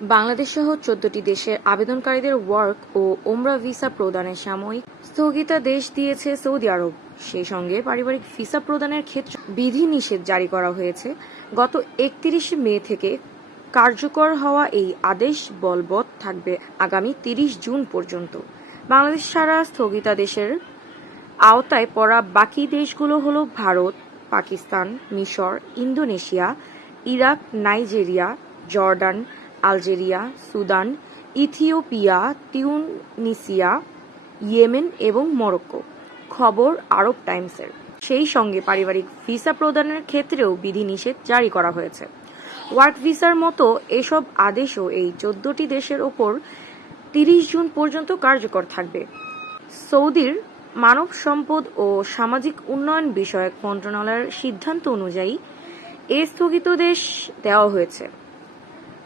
বাংলাদেশ সহ ১৪টি দেশের আবেদনকারীদের ওয়ার্ক ও ওমরা ভিসা প্রদানের সাময়িক স্থগিতাদেশ দিয়েছে সৌদি আরব। সেই সঙ্গে পারিবারিক ভিসা প্রদানের ক্ষেত্রে বিধিনিষেধ জারি করা হয়েছে। গত ৩১ মে থেকে কার্যকর হওয়া এই আদেশ বলবৎ থাকবে আগামী ৩০ জুন পর্যন্ত। বাংলাদেশ ছাড়া স্থগিতাদেশের আওতায় পড়া বাকি দেশগুলো হলো ভারত, পাকিস্তান, মিশর, Indonesia, Iraq, Nigeria, Jordan, Algeria, Sudan, Ethiopia, Tunisia, Yemen এবং মরক্কো। খবর আরব টাইমসের। সেই সঙ্গে পারিবারিক ভিসা প্রদানের ক্ষেত্রেও বিধিনিষেধ জারি করা হয়েছে। ওয়ার্ক ভিসার মতো এসব আদেশও এই ১৪টি দেশের ওপর ৩০ জুন পর্যন্ত কার্যকর থাকবে। সৌদির মানব সম্পদ ও সামাজিক উন্নয়ন বিষয়ক মন্ত্রণালয়ের সিদ্ধান্ত অনুযায়ী এ স্থগিতাদেশ দেওয়া হয়েছে।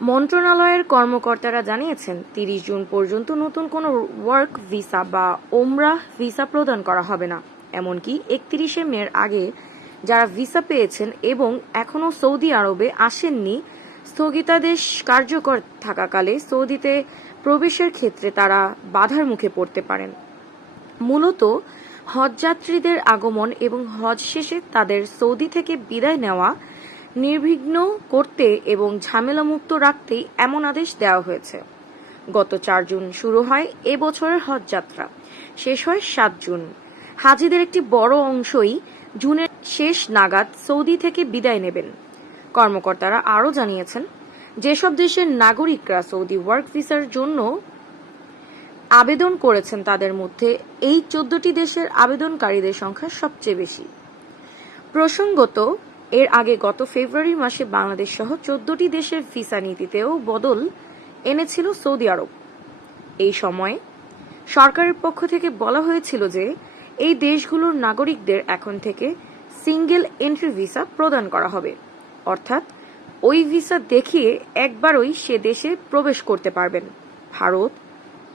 মন্ত্রণালয়ের কর্মকর্তারা জানিয়েছেন, ৩০ জুন পর্যন্ত নতুন কোনো ওয়ার্ক ভিসা বা ওমরাহ ভিসা প্রদান করা হবে না। এমনকি ৩১ মের আগে যারা ভিসা পেয়েছেন এবং এখনও সৌদি আরবে আসেননি, স্থগিতাদেশ কার্যকর থাকাকালে সৌদিতে প্রবেশের ক্ষেত্রে তারা বাধার মুখে পড়তে পারেন। মূলত হজযাত্রীদের আগমন এবং হজ শেষে তাদের সৌদি থেকে বিদায় নেওয়া নির্বিঘ্ন করতে এবং ঝামেলামুক্ত রাখতেই এমন আদেশ দেওয়া হয়েছে। গত ৪ জুন শুরু হয় এ বছরের হজযাত্রা, শেষ হয় ৭ জুন। হাজিদের একটি বড় অংশই জুনের শেষ নাগাদ সৌদি থেকে বিদায় নেবেন। কর্মকর্তারা আরও জানিয়েছেন, যেসব দেশের নাগরিকরা সৌদি ওয়ার্ক ভিসার জন্য আবেদন করেছেন তাদের মধ্যে এই ১৪টি দেশের আবেদনকারীদের সংখ্যা সবচেয়ে বেশি। প্রসঙ্গত, এর আগে গত ফেব্রুয়ারি মাসে বাংলাদেশ সহ ১৪টি দেশের ভিসা নীতিতেও বদল এনেছিল সৌদি আরব। এই সময়ে সরকারের পক্ষ থেকে বলা হয়েছিল যে এই দেশগুলোর নাগরিকদের এখন থেকে সিঙ্গেল এন্ট্রি ভিসা প্রদান করা হবে, অর্থাৎ ওই ভিসা দেখিয়ে একবারই সে দেশে প্রবেশ করতে পারবেন ভারত,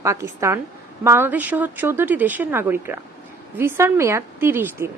পাকিস্তান, বাংলাদেশ সহ ১৪টি দেশের নাগরিকরা। ভিসার মেয়াদ ৩০ দিন।